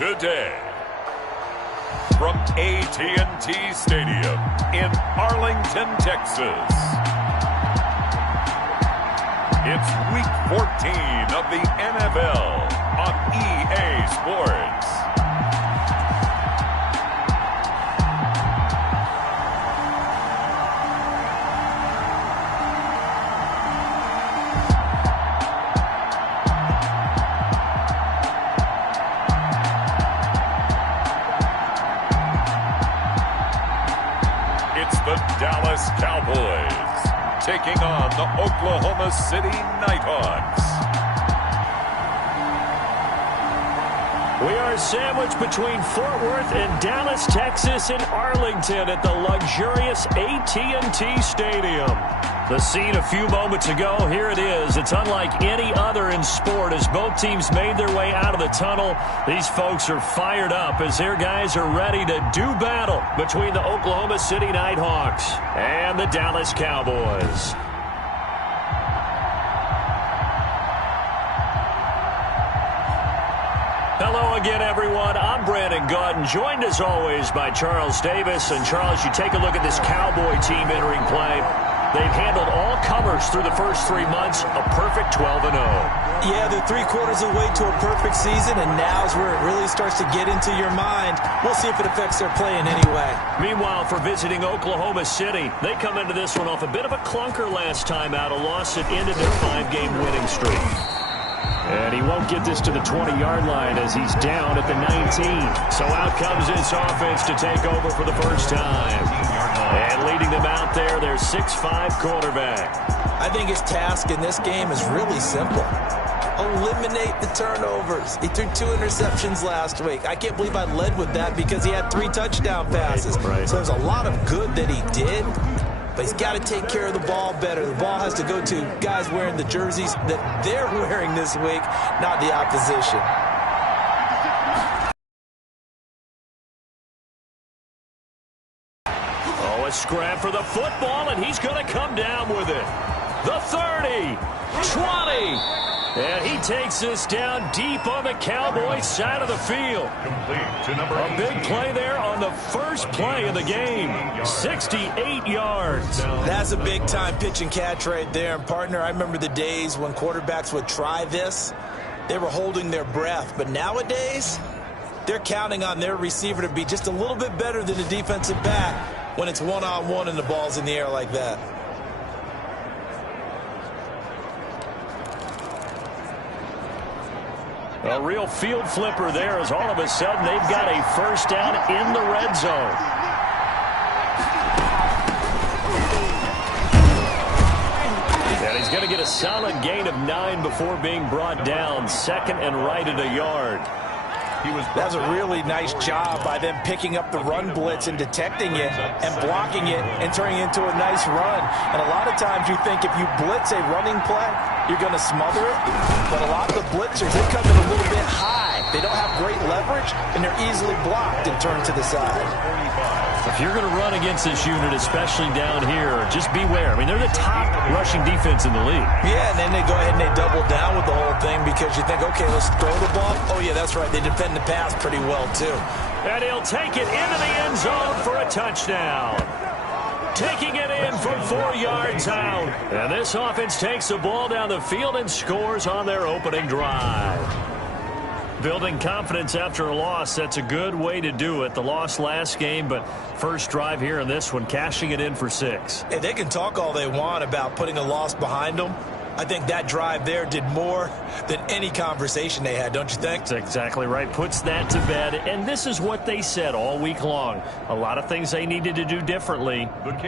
today. From AT&T Stadium in Arlington, Texas. It's Week 14 of the NFL on EA Sports. The Dallas Cowboys taking on the Oklahoma City Nighthawks. We are sandwiched between Fort Worth and Dallas, Texas, and Arlington at the luxurious AT&T Stadium. The scene a few moments ago, here it is. It's unlike any other in sport as both teams made their way out of the tunnel. These folks are fired up as their guys are ready to do battle between the Oklahoma City Nighthawks and the Dallas Cowboys. Hello again, everyone. I'm Brandon Gautin, joined as always by Charles Davis. And Charles, you take a look at this Cowboy team entering play. They've handled all comers through the first 3 months, a perfect 12-0. Yeah, they're 3/4 of the way to a perfect season, and now's where it really starts to get into your mind. We'll see if it affects their play in any way. Meanwhile, for visiting Oklahoma City, they come into this one off a bit of a clunker last time out, a loss that ended their 5-game winning streak. And he won't get this to the 20-yard line as he's down at the 19. So out comes this offense to take over for the first time. And leading them out there, their 6'5" quarterback. I think his task in this game is really simple. Eliminate the turnovers. He threw 2 interceptions last week. I can't believe I led with that because he had 3 touchdown passes. Right. So there's a lot of good that he did. But he's got to take care of the ball better. The ball has to go to guys wearing the jerseys that they're wearing this week, not the opposition. Oh, a scrap for the football, and he's going to come down with it. The 30, 20. And he takes this down deep on the Cowboys side of the field. A big play there on the first play of the game. 68 yards. That's a big-time pitch and catch right there. And, partner, I remember the days when quarterbacks would try this. They were holding their breath. But nowadays, they're counting on their receiver to be just a little bit better than the defensive back when it's one-on-one and the ball's in the air like that. A real field flipper there as all of a sudden they've got a first down in the red zone. And he's going to get a solid gain of 9 before being brought down. Second and right at a yard. That was a really nice job by them picking up the run blitz and detecting it and blocking it and turning it into a nice run. And a lot of times you think if you blitz a running play, you're going to smother it. But a lot of the blitzers, they come in a little bit high. They don't have great leverage, and they're easily blocked and turned to the side. If you're going to run against this unit, especially down here, just beware. I mean, they're the top rushing defense in the league. Yeah, and then they go ahead and they double down with the whole thing because you think, okay, let's throw the ball. Oh, yeah, that's right. They defend the pass pretty well, too. And he'll take it into the end zone for a touchdown. Taking it in from 4 yards out. And this offense takes the ball down the field and scores on their opening drive. Building confidence after a loss, that's a good way to do it. The loss last game, but first drive here in this one, cashing it in for 6. Hey, they can talk all they want about putting a loss behind them. I think that drive there did more than any conversation they had, don't you think? That's exactly right. Puts that to bed. And this is what they said all week long. A lot of things they needed to do differently.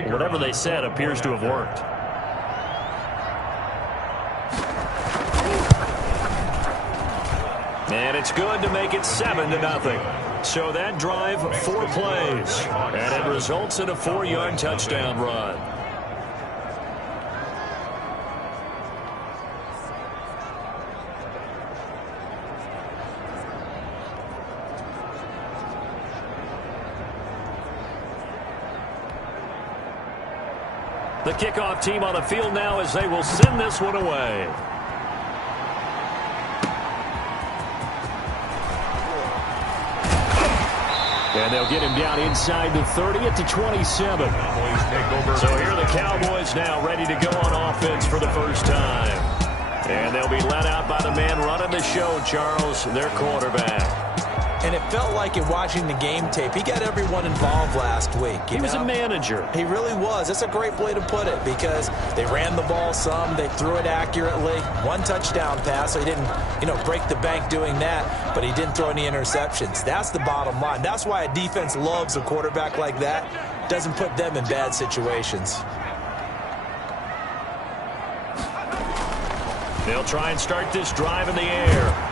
Whatever they said appears to have worked. And it's good to make it 7-0. So that drive, 4 plays. And it results in a 4-yard touchdown run. The kickoff team on the field now as they will send this one away. And they'll get him down inside the 30 at the 27. So here are the Cowboys now ready to go on offense for the first time. And they'll be led out by the man running the show, Charles, their quarterback. And it felt like in watching the game tape, he got everyone involved last week. He was a manager. He really was. That's a great way to put it because they ran the ball some. They threw it accurately. One touchdown pass, so he didn't, break the bank doing that, but he didn't throw any interceptions. That's the bottom line. That's why a defense loves a quarterback like that. Doesn't put them in bad situations. They'll try and start this drive in the air.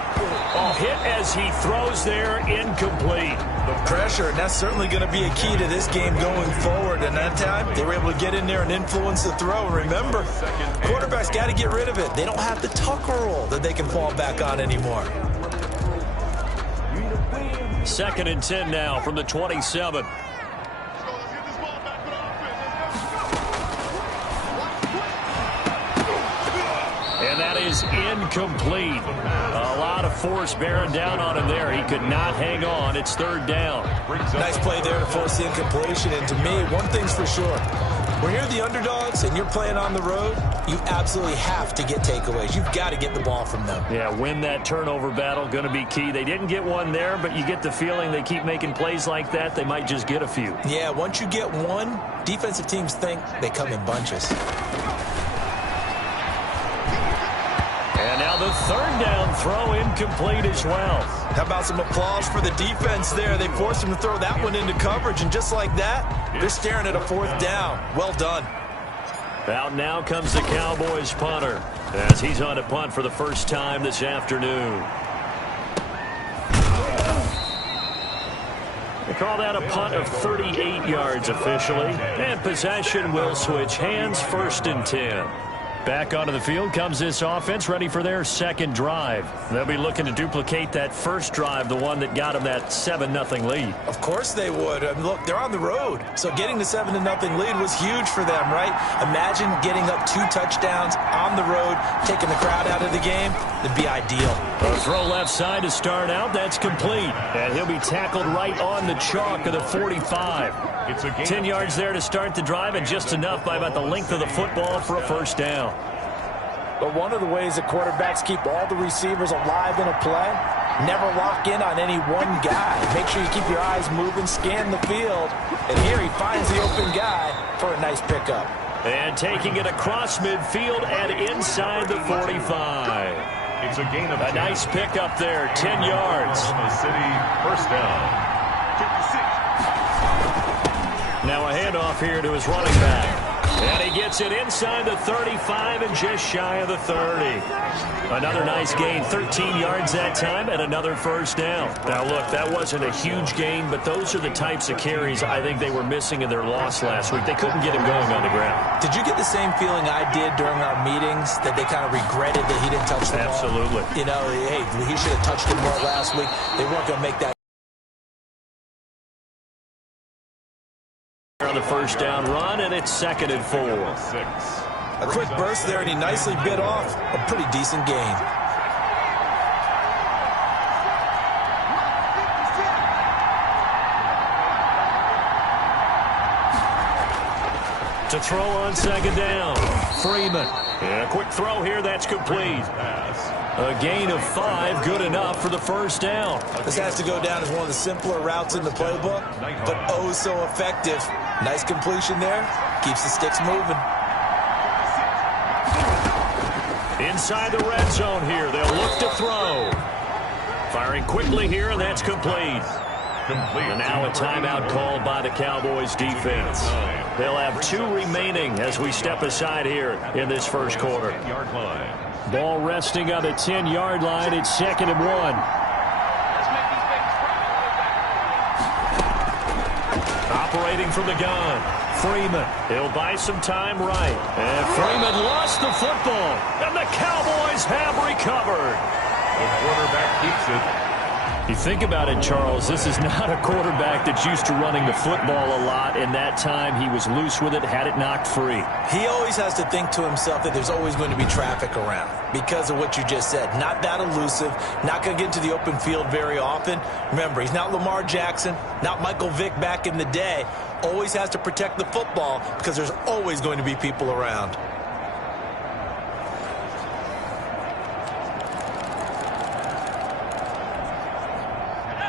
Oh, hit as he throws there, incomplete. The pressure, and that's certainly going to be a key to this game going forward. And that time, they were able to get in there and influence the throw. Remember, quarterbacks got to get rid of it. They don't have the Tucker rule that they can fall back on anymore. 2nd and 10 now from the 27. And that is incomplete. A lot of force bearing down on him there. He could not hang on. It's 3rd down. Nice play there to force the incompletion. And to me, one thing's for sure. When you're the underdogs and you're playing on the road, you absolutely have to get takeaways. You've got to get the ball from them. Yeah, win that turnover battle, going to be key. They didn't get one there, but you get the feeling they keep making plays like that, they might just get a few. Yeah, once you get one, defensive teams think they come in bunches. And now the 3rd down throw incomplete as well. How about some applause for the defense there? They forced him to throw that one into coverage, and just like that, they're staring at a 4th down. Well done. Out now comes the Cowboys punter as he's on a punt for the first time this afternoon. They call that a punt of 38 yards officially. And possession will switch hands, 1st and 10. Back onto the field comes this offense, ready for their 2nd drive. They'll be looking to duplicate that first drive, the one that got them that 7-0 lead. Of course they would. I mean, look, they're on the road, so getting the 7-0 lead was huge for them, right? Imagine getting up 2 touchdowns on the road, taking the crowd out of the game. That'd be ideal. A throw left side to start out. That's complete. And he'll be tackled right on the chalk of the 45. 10 yards there to start the drive, and just enough by about the length of the football for a 1st down. But one of the ways that quarterbacks keep all the receivers alive in a play, never lock in on any one guy. Make sure you keep your eyes moving, scan the field. And here he finds the open guy for a nice pickup. And taking it across midfield and inside the 45. It's a gain of a nice pickup there, 10 yards. City, 1st down. Now a handoff here to his running back. And he gets it inside the 35 and just shy of the 30. Another nice gain, 13 yards that time, and another 1st down. Now, look, that wasn't a huge gain, but those are the types of carries I think they were missing in their loss last week. They couldn't get him going on the ground. Did you get the same feeling I did during our meetings, that they kind of regretted that he didn't touch the ball? Absolutely. Hey, he should have touched it more last week. They weren't going to make that. On the 1st down run, and it's 2nd and 4. A quick burst there, and he nicely bit off a pretty decent gain. To throw on 2nd down, Freeman. And a quick throw here, that's complete. A gain of 5, good enough for the 1st down. This has to go down as one of the simpler routes in the playbook, but oh so effective. Nice completion there. Keeps the sticks moving. Inside the red zone here. They'll look to throw. Firing quickly here, and that's complete. And now a timeout called by the Cowboys defense. They'll have 2 remaining as we step aside here in this 1st quarter. Ball resting on the 10-yard line. It's 2nd and 1. Operating from the gun, Freeman. He'll buy some time right. And Freeman lost the football. And the Cowboys have recovered. The quarterback keeps it. You think about it, Charles, this is not a quarterback that's used to running the football a lot, and that time he was loose with it, had it knocked free. He always has to think to himself that there's always going to be traffic around because of what you just said. Not that elusive, not going to get into the open field very often. Remember, he's not Lamar Jackson, not Michael Vick back in the day. Always has to protect the football because there's always going to be people around.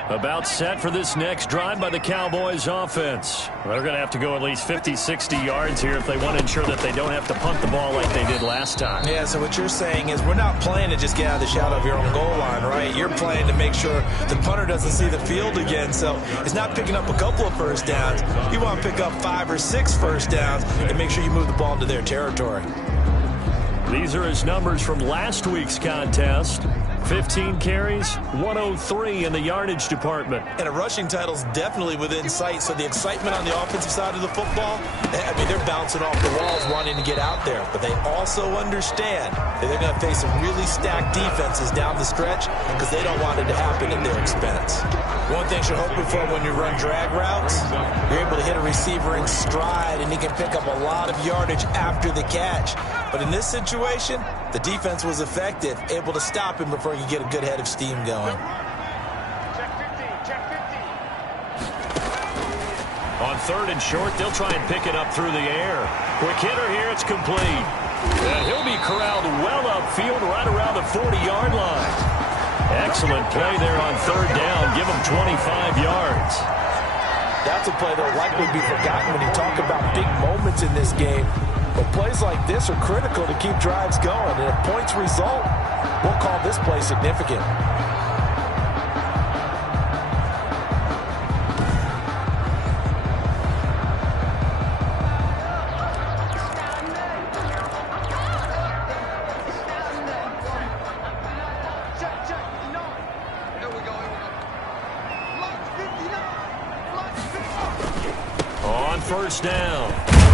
About set for this next drive by the Cowboys offense. They're going to have to go at least 50, 60 yards here if they want to ensure that they don't have to punt the ball like they did last time. Yeah, so what you're saying is we're not playing to just get out of the shadow of your own goal line, right? You're playing to make sure the punter doesn't see the field again. So it's not picking up a couple of first downs. You want to pick up 5 or 6 first downs and make sure you move the ball into their territory. These are his numbers from last week's contest. 15 carries, 103 in the yardage department. And a rushing title's definitely within sight, so the excitement on the offensive side of the football, I mean, they're bouncing off the walls wanting to get out there. But they also understand that they're going to face some really stacked defenses down the stretch because they don't want it to happen at their expense. One thing you're hoping for when you run drag routes, you're able to hit a receiver in stride and he can pick up a lot of yardage after the catch. But in this situation, the defense was effective, able to stop him before you get a good head of steam going. On 3rd and short, they'll try and pick it up through the air. Quick hitter here, it's complete. And he'll be corralled well upfield right around the 40-yard line. Excellent play there on 3rd down. Give him 25 yards. That's a play that will likely be forgotten when you talk about big moments in this game. But plays like this are critical to keep drives going. And if points result, we'll call this play significant. On 1st down,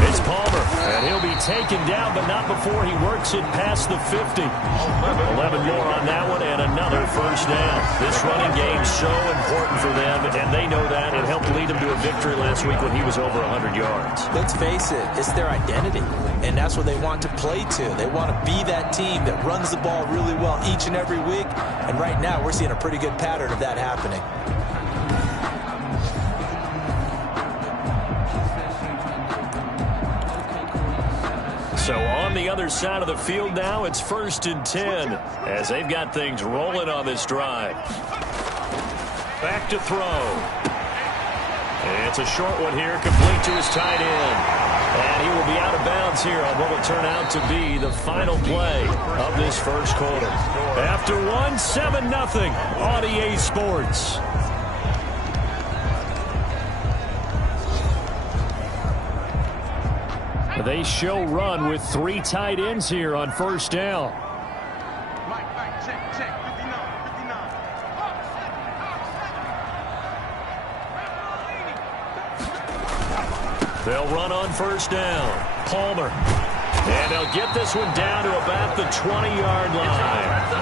it's Palmer, and he'll be taken down, but not before he works it past the 50. 11 more on that one, and another 1st down. This running game's so important for them, and they know that. It helped lead them to a victory last week when he was over 100 yards. Let's face it, it's their identity, and that's what they want to play to. They want to be that team that runs the ball really well each and every week, and right now we're seeing a pretty good pattern of that happening. So on the other side of the field now, it's 1st and 10 as they've got things rolling on this drive. Back to throw. It's a short one here, complete to his tight end. And he will be out of bounds here on what will turn out to be the final play of this 1st quarter. After 7-0 on EA Sports. They show run with 3 tight ends here on 1st down. They'll run on 1st down. Palmer. And they'll get this one down to about the 20-yard line.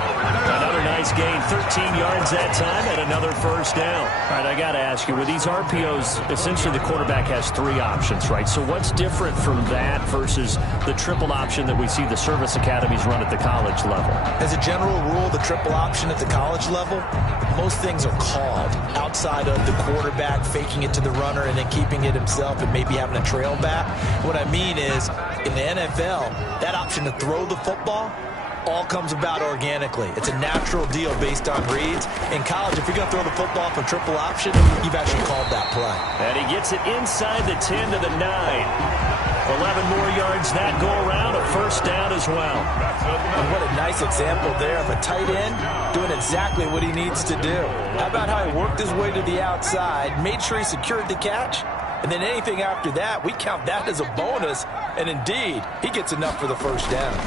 Another nice gain, 13 yards that time, and another 1st down. All right, I got to ask you, with these RPOs, essentially the quarterback has 3 options, right? So what's different from that versus the triple option that we see the service academies run at the college level? As a general rule, the triple option at the college level, most things are called outside of the quarterback faking it to the runner and then keeping it himself and maybe having a trail back. What I mean is, in the NFL, that option to throw the football all comes about organically. It's a natural deal based on reads. In college, if you're going to throw the football for triple option, you've actually called that play. And he gets it inside the 10 to the 9. 11 more yards that go around, a 1st down as well. And what a nice example there of a tight end doing exactly what he needs to do. How about how he worked his way to the outside, made sure he secured the catch, and then anything after that, we count that as a bonus. And indeed, he gets enough for the 1st down.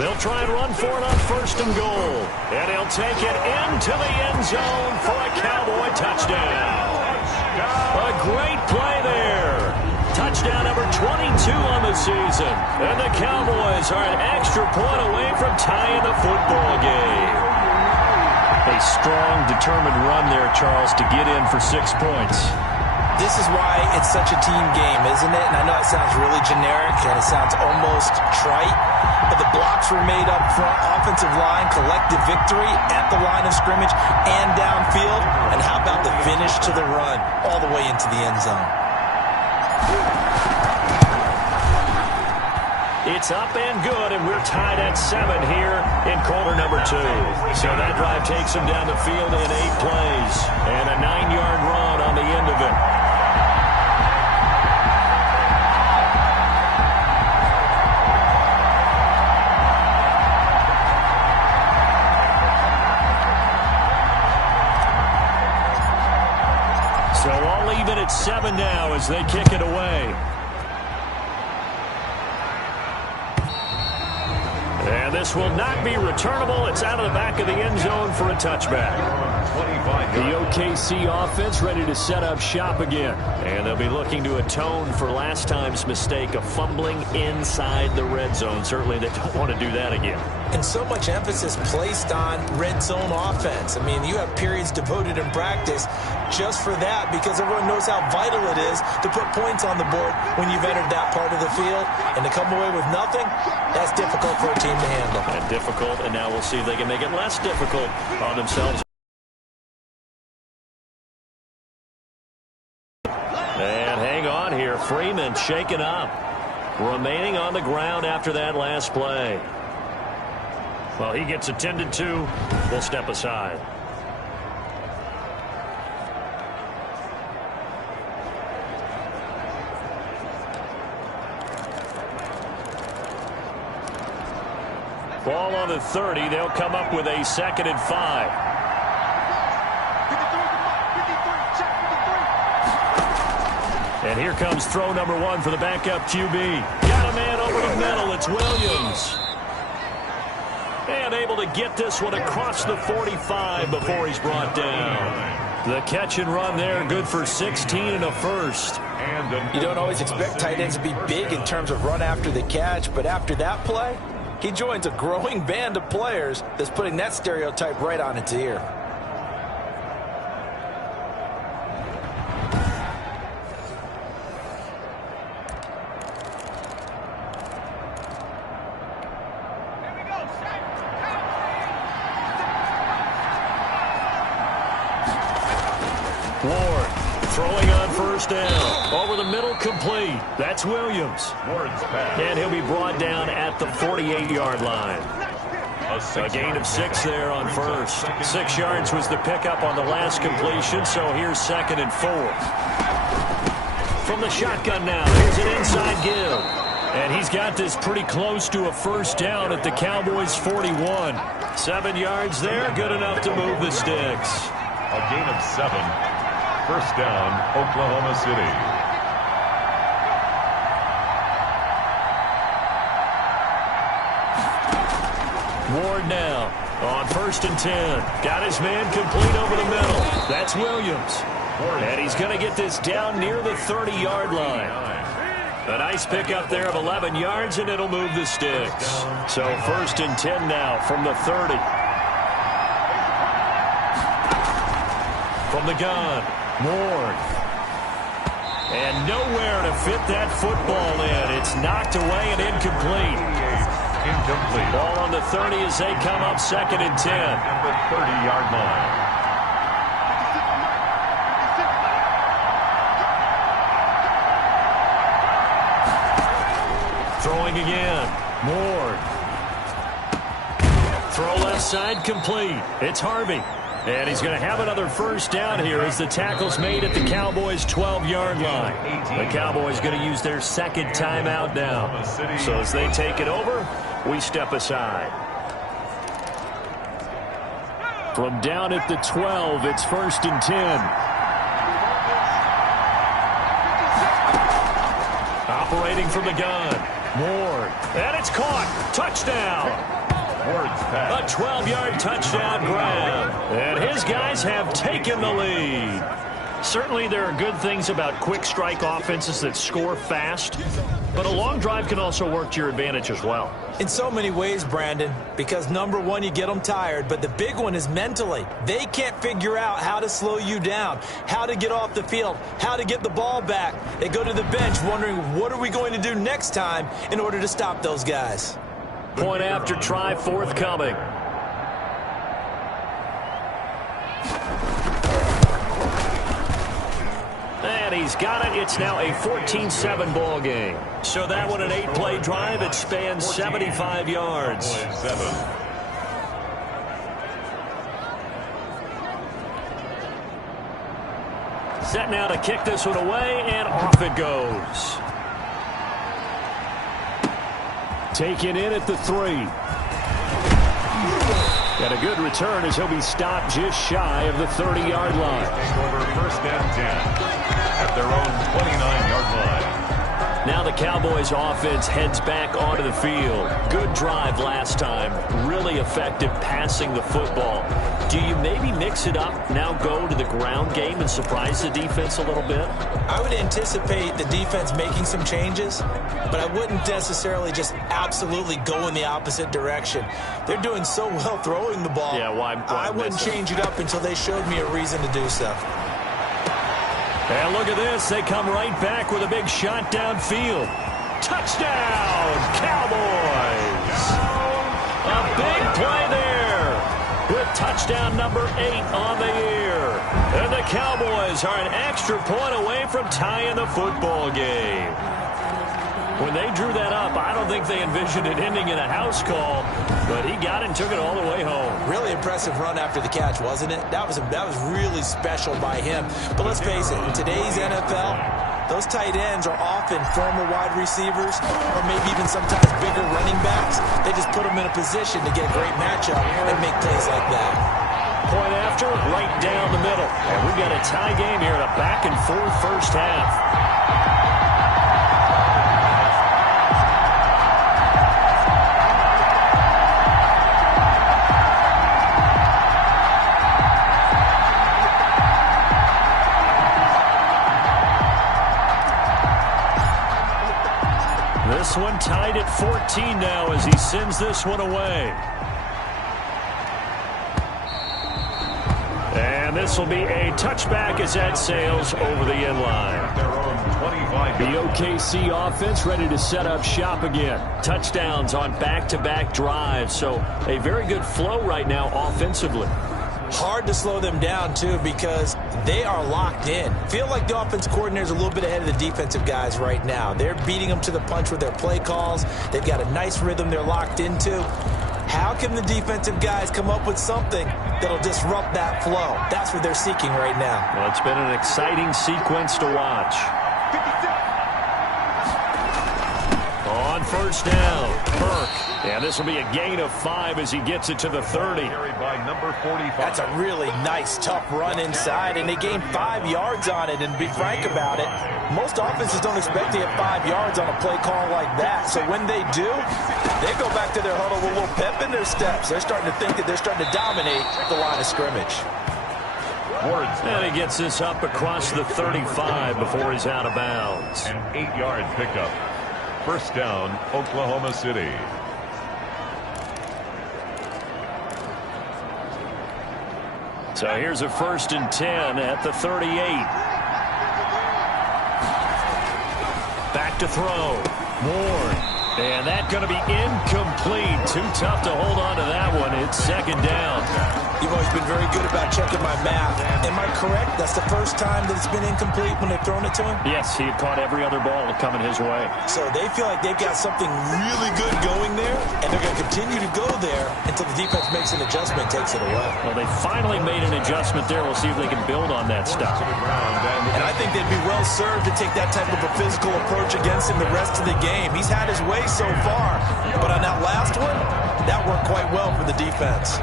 They'll try and run for it on 1st and goal. And he'll take it into the end zone for a Cowboy touchdown. A great play there. Touchdown number 22 on the season. And the Cowboys are an extra point away from tying the football game. A strong, determined run there, Charles, to get in for 6 points. This is why it's such a team game, isn't it? And I know it sounds really generic and it sounds almost trite, but the blocks were made up front, offensive line, collective victory at the line of scrimmage and downfield. And how about the finish to the run all the way into the end zone? It's up and good, and we're tied at 7 here in quarter number 2. So that drive takes them down the field in 8 plays, and a 9-yard run on the end of it. So all even at 7 now as they kick it away. And this will not be returnable. It's out of the back of the end zone for a touchback. The OKC offense ready to set up shop again. And they'll be looking to atone for last time's mistake of fumbling inside the red zone. Certainly they don't want to do that again. And so much emphasis placed on red zone offense. I mean, you have periods devoted in practice just for that because everyone knows how vital it is to put points on the board when you've entered that part of the field. And to come away with nothing, that's difficult for a team to handle. And difficult, and now we'll see if they can make it less difficult on themselves. And hang on here. Freeman shaken up. Remaining on the ground after that last play. Well, he gets attended to. We'll step aside. Ball on the 30. They'll come up with a 2nd and 5. And here comes throw number 1 for the backup QB. Got a man over the middle. It's Williams. And able to get this one across the 45 before he's brought down. The catch and run there, good for 16 and a first. You don't always expect tight ends to be big in terms of run after the catch, but after that play, he joins a growing band of players that's putting that stereotype right on its ear. Ward throwing on first down. Over the middle, complete. That's Williams. And he'll be brought down at the 48-yard line. A gain of 6 there on first. 6 yards was the pickup on the last completion, so here's 2nd and 4. From the shotgun now, here's an inside give. And he's got this pretty close to a first down at the Cowboys' 41. 7 yards there, good enough to move the sticks. A gain of 7. First down, Oklahoma City. Ward now on 1st and 10. Got his man complete over the middle. That's Williams. And he's going to get this down near the 30-yard line. A nice pickup there of 11 yards, and it'll move the sticks. So 1st and 10 now from the 30. From the gun, Ward. And nowhere to fit that football in. It's knocked away and incomplete. Incomplete. Ball on the 30 as they come up 2nd and 10. At the 30-yard line. Throwing again. Ward. Throw left side complete. It's Harvey. And he's going to have another first down here as the tackle's made at the Cowboys' 12-yard line. The Cowboys going to use their 2nd timeout now. So as they take it over, we step aside. From down at the 12, it's 1st and 10. Operating from the gun. Ward. And it's caught. Touchdown. A 12-yard touchdown grab. And his guys have taken the lead. Certainly there are good things about quick strike offenses that score fast, but a long drive can also work to your advantage as well. In so many ways, Brandon, because number one, you get them tired, but the big one is mentally. They can't figure out how to slow you down, how to get off the field, how to get the ball back. They go to the bench wondering, what are we going to do next time in order to stop those guys? Point after try forthcoming. And he's got it. It's now a 14-7 ball game. So that one an 8-play drive. It spans 75 yards. Set now to kick this one away, and off it goes. Taken in at the 3. And a good return as he'll be stopped just shy of the 30-yard line. First and 10 at their own 29-yard line. Now the Cowboys offense heads back onto the field. Good drive last time. Really effective passing the football. Do you maybe mix it up, now go to the ground game and surprise the defense a little bit? I would anticipate the defense making some changes, but I wouldn't necessarily just absolutely go in the opposite direction. They're doing so well throwing the ball. Yeah, why I wouldn't change it up until they showed me a reason to do so. And look at this. They come right back with a big shot downfield. Touchdown, Cowboys! A big play there with touchdown number 8 on the year. And the Cowboys are an extra point away from tying the football game. When they drew that up, I don't think they envisioned it ending in a house call, but he got it and took it all the way home. Really impressive run after the catch, wasn't it? That was really special by him. But let's face it, in today's NFL, those tight ends are often former wide receivers or maybe even sometimes bigger running backs. They just put them in a position to get a great matchup and make plays like that. Point after, right down the middle. And we've got a tie game here in a back-and-forth first half. This one tied at 14 now as he sends this one away. And this will be a touchback as that sails over the end line. The OKC offense ready to set up shop again. Touchdowns on back-to-back drives, so a very good flow right now offensively. Hard to slow them down, too, because they are locked in. Feel like the offense coordinator is a little bit ahead of the defensive guys right now. They're beating them to the punch with their play calls. They've got a nice rhythm they're locked into. How can the defensive guys come up with something that'll disrupt that flow? That's what they're seeking right now. Well, it's been an exciting sequence to watch. On first down, Burke. And this will be a gain of 5 as he gets it to the 30. That's a really nice, tough run inside, and they gained 5 yards on it. And to be frank about it, most offenses don't expect to get 5 yards on a play call like that. So when they do, they go back to their huddle with a little pep in their steps. They're starting to think that they're starting to dominate the line of scrimmage. And he gets this up across the 35 before he's out of bounds. An 8-yard pickup. First down, Oklahoma City. So here's a 1st and 10 at the 38. Back to throw. Ward. And that's going to be incomplete. Too tough to hold on to that one. It's 2nd down. You've always been very good about checking my math. Am I correct? That's the first time that it's been incomplete when they've thrown it to him? Yes, he had caught every other ball coming his way. So they feel like they've got something really good going there, and they're going to continue to go there until the defense makes an adjustment, takes it away. Well, they finally made an adjustment there. We'll see if they can build on that stuff. And I think they'd be well served to take that type of a physical approach against him the rest of the game. He's had his way so far, but on that last one, that worked quite well for the defense.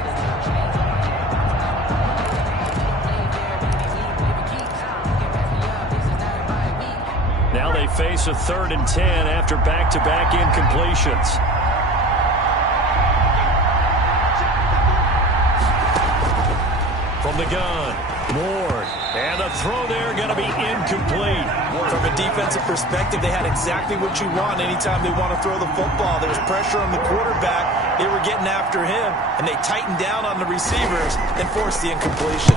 Now they face a 3rd and 10 after back-to-back incompletions. From the gun, Ward. And And the throw there going to be incomplete. From a defensive perspective, they had exactly what you want anytime they want to throw the football. There was pressure on the quarterback. They were getting after him, and they tightened down on the receivers and forced the incompletion.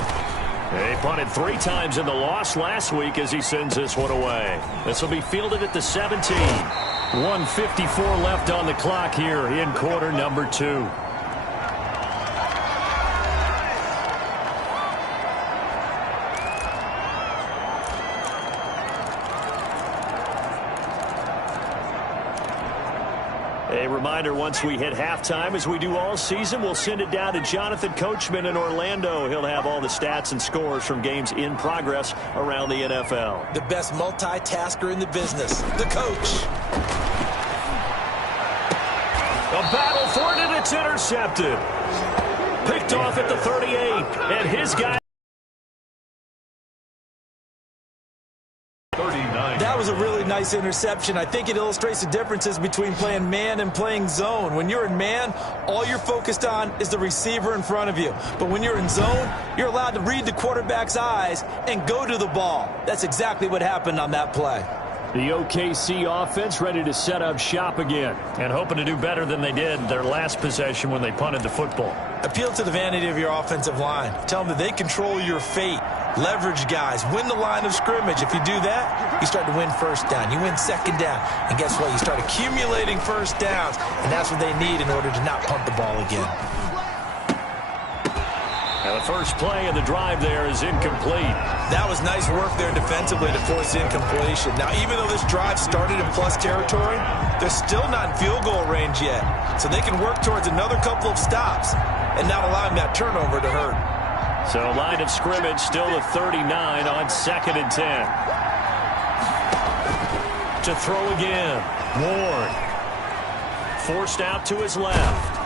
They punted 3 times in the loss last week as he sends this one away. This will be fielded at the 17. 1:54 left on the clock here in quarter number 2. A reminder, once we hit halftime, as we do all season, we'll send it down to Jonathan Coachman in Orlando. He'll have all the stats and scores from games in progress around the NFL. The best multitasker in the business, the coach. A battle for it, and it's intercepted. Picked off at the 38, and his guy. That was a really nice interception. I think it illustrates the differences between playing man and playing zone. When you're in man, all you're focused on is the receiver in front of you. But when you're in zone, you're allowed to read the quarterback's eyes and go to the ball. That's exactly what happened on that play. The OKC offense ready to set up shop again and hoping to do better than they did their last possession when they punted the football. Appeal to the vanity of your offensive line. Tell them that they control your fate. Leverage guys. Win the line of scrimmage. If you do that, you start to win first down. You win second down. And guess what? You start accumulating first downs. And that's what they need in order to not punt the ball again. And the first play of the drive there is incomplete. That was nice work there defensively to force incompletion. Now, even though this drive started in plus territory, they're still not in field goal range yet. So they can work towards another couple of stops and not allowing that turnover to hurt. So line of scrimmage still the 39 on 2nd and 10. To throw again. Ward. Forced out to his left.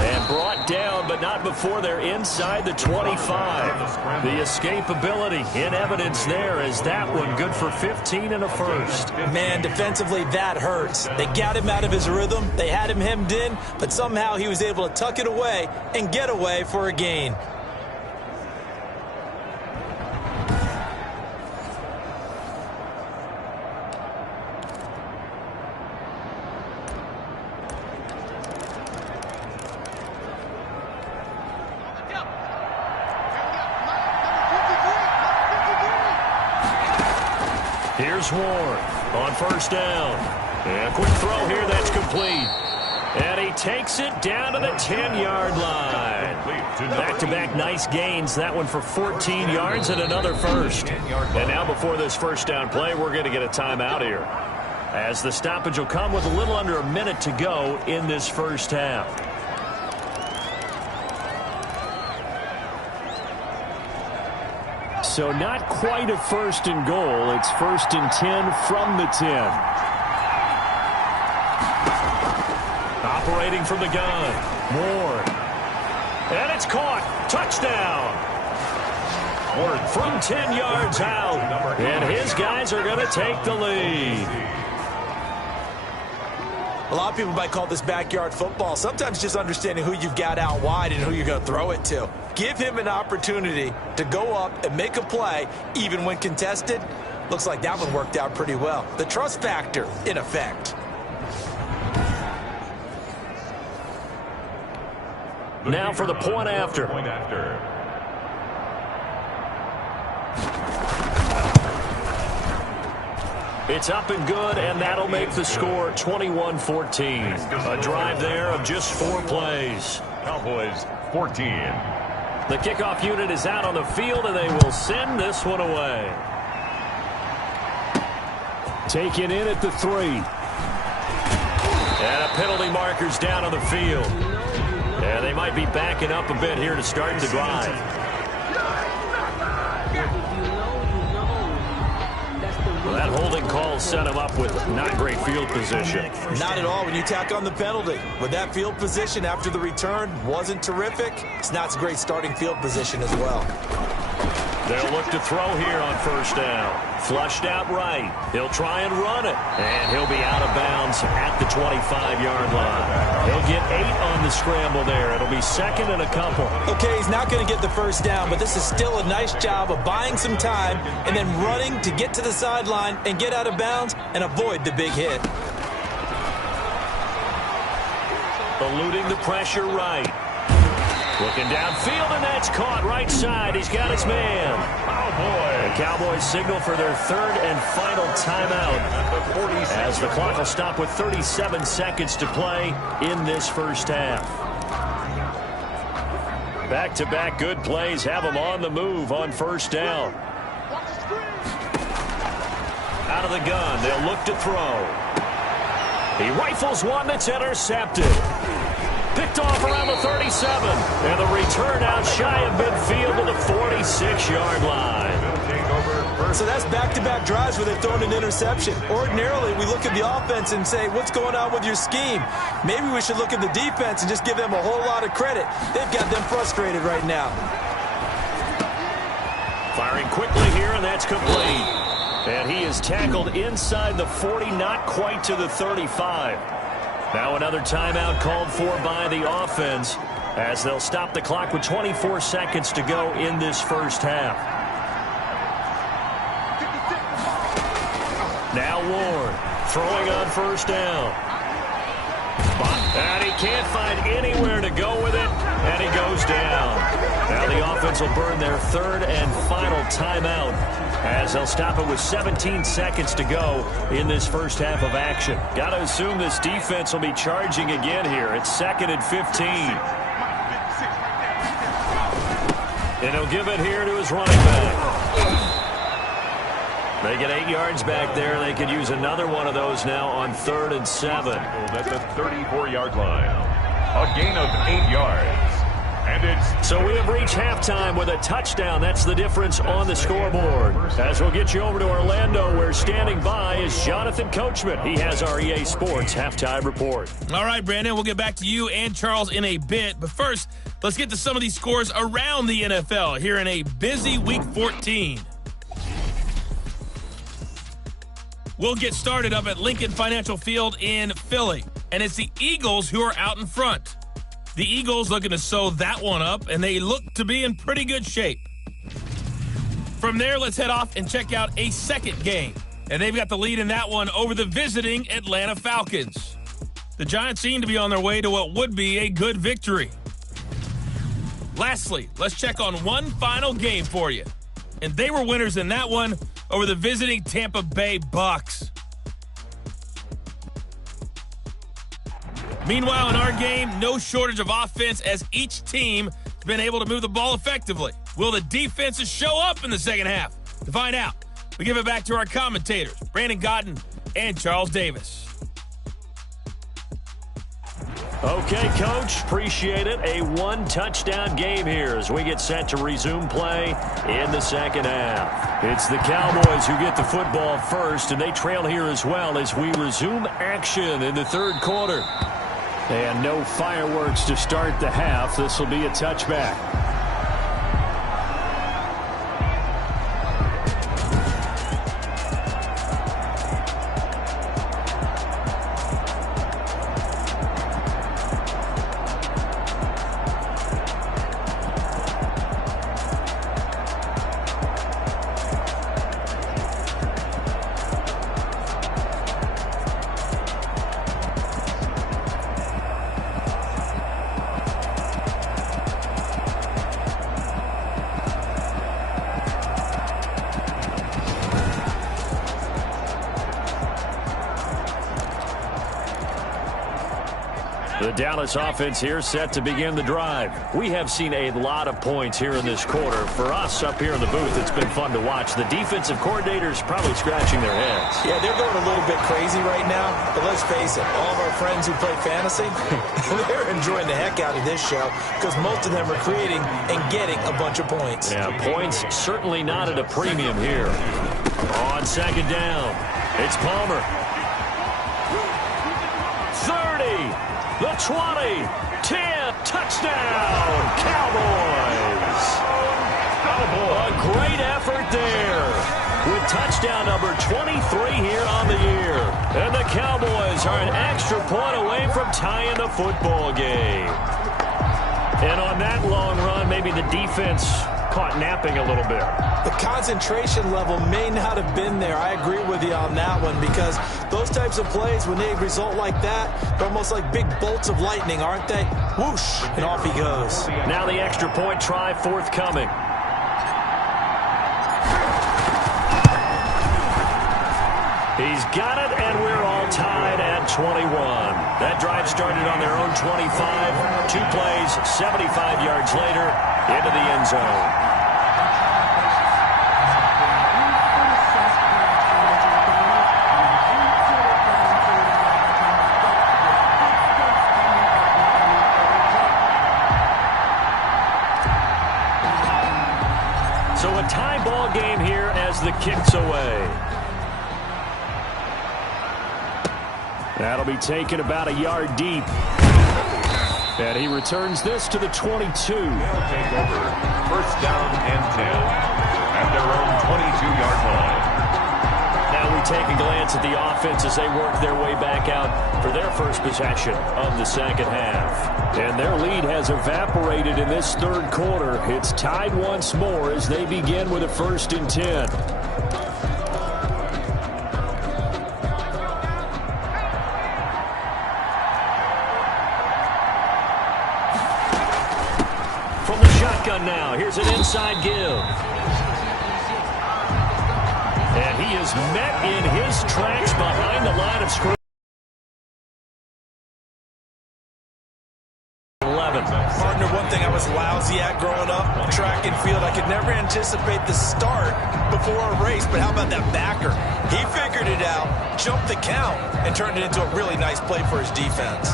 And brought down, but not before they're inside the 25. The escapability in evidence there is that one good for 15 and a first. Man, defensively, that hurts. They got him out of his rhythm. They had him hemmed in, but somehow he was able to tuck it away and get away for a gain. Here's Ward on first down. And a quick throw here that's complete. And he takes it down to the 10-yard line. Back-to-back nice gains. That one for 14 yards and another first. And now before this first down play, we're going to get a timeout here, as the stoppage will come with a little under a minute to go in this first half. So not quite a first and goal. It's 1st and 10 from the 10. Operating from the gun. Ward. And it's caught. Touchdown. Ward from 10 yards out. And his guys are going to take the lead. A lot of people might call this backyard football. Sometimes just understanding who you've got out wide and who you're going to throw it to. Give him an opportunity to go up and make a play, even when contested. Looks like that one worked out pretty well. The trust factor in effect. Now for the point after. It's up and good, and that'll make the score 21-14. A drive there of just 4 plays. Cowboys 14. The kickoff unit is out on the field, and they will send this one away. Taken in at the 3. And a penalty marker's down on the field. And they might be backing up a bit here to start the drive. Well, that holding call set him up with not great field position. Not at all when you tack on the penalty. With that field position after the return wasn't terrific, it's not a great starting field position as well. They'll look to throw here on first down. Flushed out right. He'll try and run it. And he'll be out of bounds at the 25-yard line. He'll get 8 on the scramble there. It'll be second and a couple. Okay, he's not going to get the first down, but this is still a nice job of buying some time and then running to get to the sideline and get out of bounds and avoid the big hit. Eluding the pressure right. Looking downfield, and that's caught right side. He's got his man. The Cowboys signal for their third and final timeout as the clock will stop with 37 seconds to play in this first half. Back-to-back good plays have them on the move on first down. Out of the gun, they'll look to throw. He rifles one that's intercepted. Picked off around the 37. And the return out shy of midfield to the 46-yard line. So that's back-to-back drives where they've thrown an interception. Ordinarily, we look at the offense and say, what's going on with your scheme? Maybe we should look at the defense and just give them a whole lot of credit. They've got them frustrated right now. Firing quickly here, and that's complete. And he is tackled inside the 40, not quite to the 35. Now another timeout called for by the offense as they'll stop the clock with 24 seconds to go in this first half. Now Ward throwing on first down. And he can't find anywhere to go with it, and he goes down. Now the offense will burn their third and final timeout as they'll stop it with 17 seconds to go in this first half of action. Got to assume this defense will be charging again here. It's second and 15. And he'll give it here to his running back. They get 8 yards back there. They could use another one of those now on 3rd and 7. At the 34-yard line. A gain of 8 yards. And it's so we have reached halftime with a touchdown. That's the difference on the scoreboard. As we'll get you over to Orlando, where standing by is Jonathan Coachman. He has our EA Sports halftime report. All right, Brandon, we'll get back to you and Charles in a bit. But first, let's get to some of these scores around the NFL here in a busy Week 14. We'll get started up at Lincoln Financial Field in Philly. And it's the Eagles who are out in front. The Eagles looking to sew that one up, and they look to be in pretty good shape. From there, let's head off and check out a second game. And they've got the lead in that one over the visiting Atlanta Falcons. The Giants seem to be on their way to what would be a good victory. Lastly, let's check on one final game for you. And they were winners in that one over the visiting Tampa Bay Bucks. Meanwhile, in our game, no shortage of offense as each team has been able to move the ball effectively. Will the defenses show up in the second half? To find out, we give it back to our commentators, Brandon Godden and Charles Davis. Okay, Coach, appreciate it. A one-touchdown game here as we get set to resume play in the second half. It's the Cowboys who get the football first, and they trail here as well as we resume action in the third quarter. And no fireworks to start the half. This will be a touchback. The Dallas offense here set to begin the drive. We have seen a lot of points here in this quarter. For us up here in the booth, it's been fun to watch. The defensive coordinators probably scratching their heads. Yeah, they're going a little bit crazy right now. But let's face it, all of our friends who play fantasy, they're enjoying the heck out of this show because most of them are creating and getting a bunch of points. Yeah, points certainly not at a premium here. On second down, it's Palmer. 30. The 20, 10, touchdown, Cowboys. A great effort there with touchdown number 23 here on the year. And the Cowboys are an extra point away from tying the football game. And on that long run, maybe the defense caught napping a little bit. The concentration level may not have been there. I agree with you on that one, because those types of plays, when they result like that, they're almost like big bolts of lightning, aren't they? Whoosh, and off he goes. Now the extra point try forthcoming. He's got it, and we're all tied at 21. That drive started on their own 25. 2 plays, 75 yards later, into the end zone. So a tie ball game here as the kick's away. That'll be taken about a yard deep. And he returns this to the 22. They'll take over. First down and 10 at their own 22-yard line. Now we take a glance at the offense as they work their way back out for their first possession of the second half. And their lead has evaporated in this third quarter. It's tied once more as they begin with a 1st and 10. From the shotgun now, here's an inside give. And he is met in his tracks behind the line of scrimmage. 11. Partner, one thing I was lousy at growing up, track and field, I could never anticipate the start before a race, but how about that backer? He figured it out, jumped the count, and turned it into a really nice play for his defense.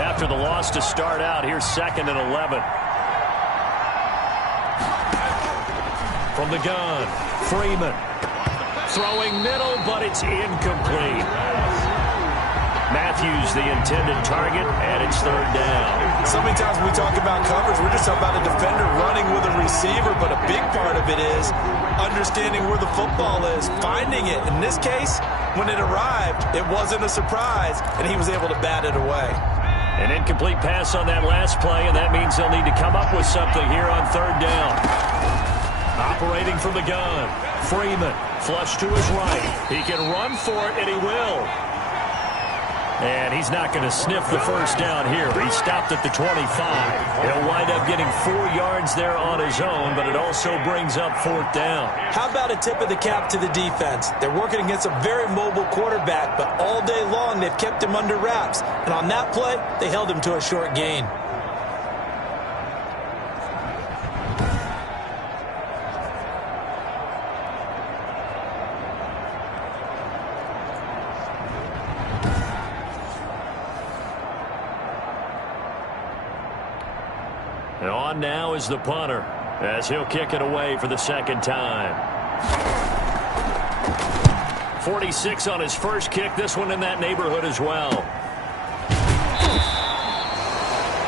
After the loss to start out, here's 2nd and 11. From the gun, Freeman. Throwing middle, but it's incomplete. Matthews, the intended target, and it's 3rd down. So many times when we talk about coverage, we're just talking about a defender running with a receiver, but a big part of it is understanding where the football is, finding it. In this case, when it arrived, it wasn't a surprise, and he was able to bat it away. An incomplete pass on that last play, and that means they'll need to come up with something here on 3rd down. Operating from the gun, Freeman, flush to his right. He can run for it, and he will. And he's not going to sniff the first down here. He stopped at the 25. He'll wind up getting 4 yards there on his own, but it also brings up 4th down. How about a tip of the cap to the defense? They're working against a very mobile quarterback, but all day long they've kept him under wraps. And on that play, they held him to a short gain. And on now is the punter as he'll kick it away for the 2nd time. 46 on his first kick. This one in that neighborhood as well.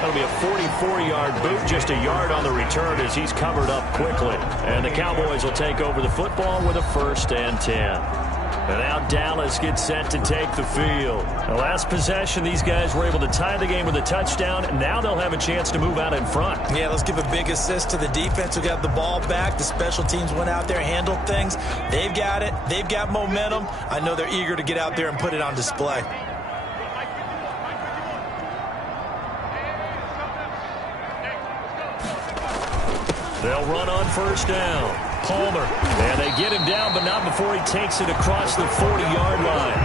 That'll be a 44-yard boot, just a yard on the return as he's covered up quickly. And the Cowboys will take over the football with a 1st and 10. And now Dallas gets set to take the field. The last possession, these guys were able to tie the game with a touchdown, and now they'll have a chance to move out in front. Yeah, let's give a big assist to the defense who got the ball back. The special teams went out there, handled things. They've got it. They've got momentum. I know they're eager to get out there and put it on display. They'll run on 1st down. Palmer, and they get him down, but not before he takes it across the 40-yard line.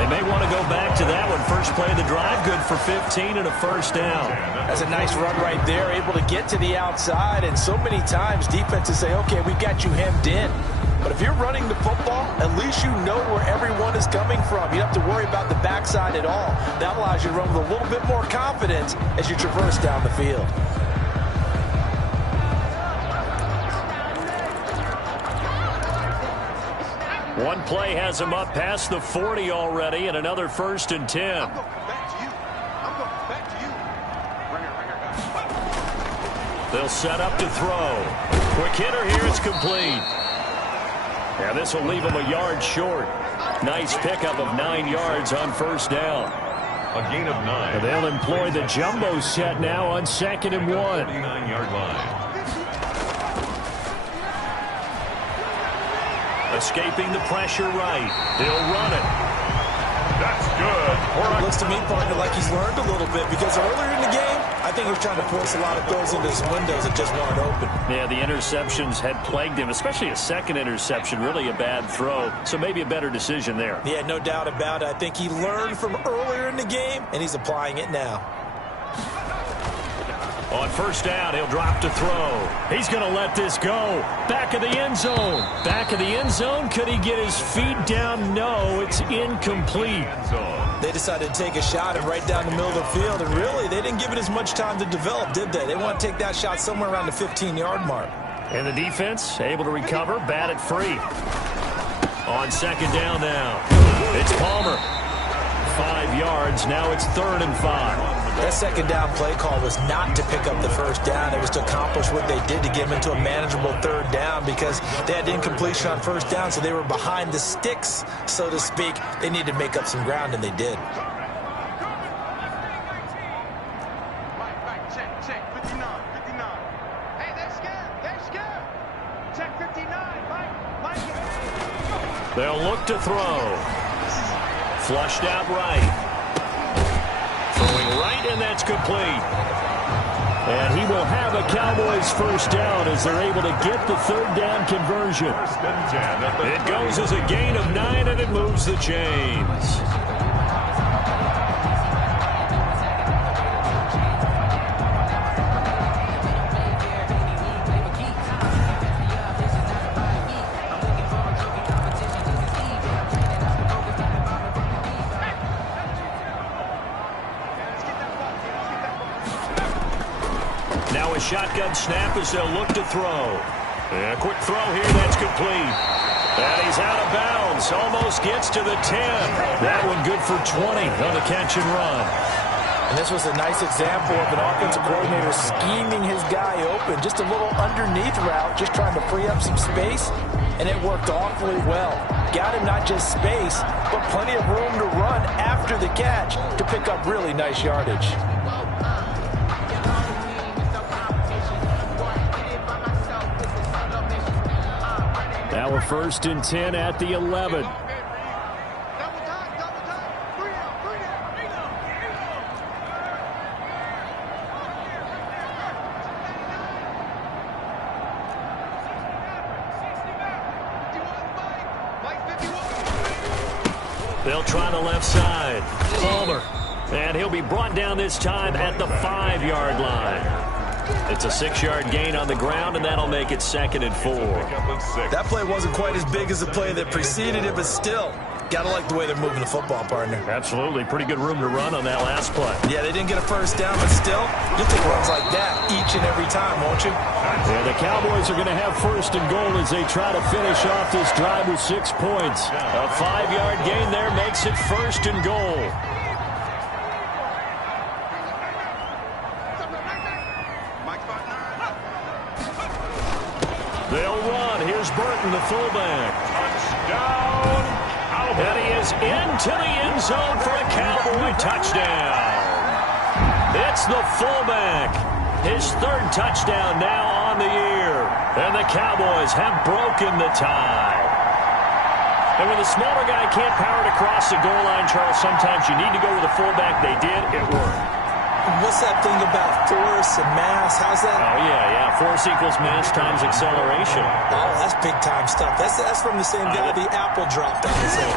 They may want to go back to that one. First play of the drive, good for 15 and a 1st down. That's a nice run right there, able to get to the outside, and so many times defenses say, okay, we've got you hemmed in. But if you're running the football, at least you know where everyone is coming from. You don't have to worry about the backside at all. That allows you to run with a little bit more confidence as you traverse down the field. One play has him up past the 40 already, and another 1st and 10. They'll set up to throw. Quick hitter here, it's complete. Yeah, this will leave him a yard short. Nice pickup of 9 yards on 1st down. A gain of 9. And they'll employ the jumbo set now on 2nd and 1. 49-yard line. Escaping the pressure right. He'll run it. That's good. It looks to me, partner, like he's learned a little bit because earlier in the game, I think he was trying to force a lot of throws into his windows that just weren't open. Yeah, the interceptions had plagued him, especially a second interception, really a bad throw. So maybe a better decision there. Yeah, no doubt about it. I think he learned from earlier in the game, and he's applying it now. On 1st down, he'll drop to throw. He's going to let this go. Back of the end zone. Back of the end zone. Could he get his feet down? No, it's incomplete. They decided to take a shot and right down the middle of the field, and really, they didn't give it as much time to develop, did they? They want to take that shot somewhere around the 15-yard mark. And the defense able to recover, bat it free. On 2nd down now, it's Palmer. 5 yards, now it's 3rd and 5. That 2nd down play call was not to pick up the 1st down. It was to accomplish what they did to get them into a manageable 3rd down because they had incompletion on 1st down, so they were behind the sticks, so to speak. They needed to make up some ground, and they did. Check, 59. Hey, they're scared. Check 59, Mike. They'll look to throw. Flushed out right. Throwing right, and that's complete. And he will have a Cowboys 1st down as they're able to get the 3rd down conversion. It goes as a gain of 9, and it moves the chains. Now a shotgun snap as they'll look to throw. And a quick throw here, that's complete. And he's out of bounds. Almost gets to the 10. That one good for 20 on the catch and run. And this was a nice example of an offensive coordinator scheming his guy open. Just a little underneath route, just trying to free up some space. And it worked awfully well. Got him not just space, but plenty of room to run after the catch to pick up really nice yardage. Now a 1st and 10 at the 11. They'll try the left side. Palmer. And he'll be brought down this time at the 5-yard line. It's a 6-yard gain on the ground, and that'll make it 2nd and 4. That play wasn't quite as big as the play that preceded it, but still, got to like the way they're moving the football, partner. Absolutely. Pretty good room to run on that last play. Yeah, they didn't get a 1st down, but still, you'll take runs like that each and every time, won't you? Yeah, the Cowboys are going to have 1st and goal as they try to finish off this drive with 6 points. A 5-yard gain there makes it 1st and goal. They'll run. Here's Burton, the fullback. Touchdown. And he is into the end zone for a Cowboy touchdown. It's the fullback. His 3rd touchdown now on the year. And the Cowboys have broken the tie. And when the smaller guy can't power it across the goal line, Charles, sometimes you need to go with a fullback. They did. It worked. What's that thing about force and mass? How's that? Oh, yeah. Force equals mass times acceleration. Oh, that's big-time stuff. That's from the same guy the apple dropped on his head.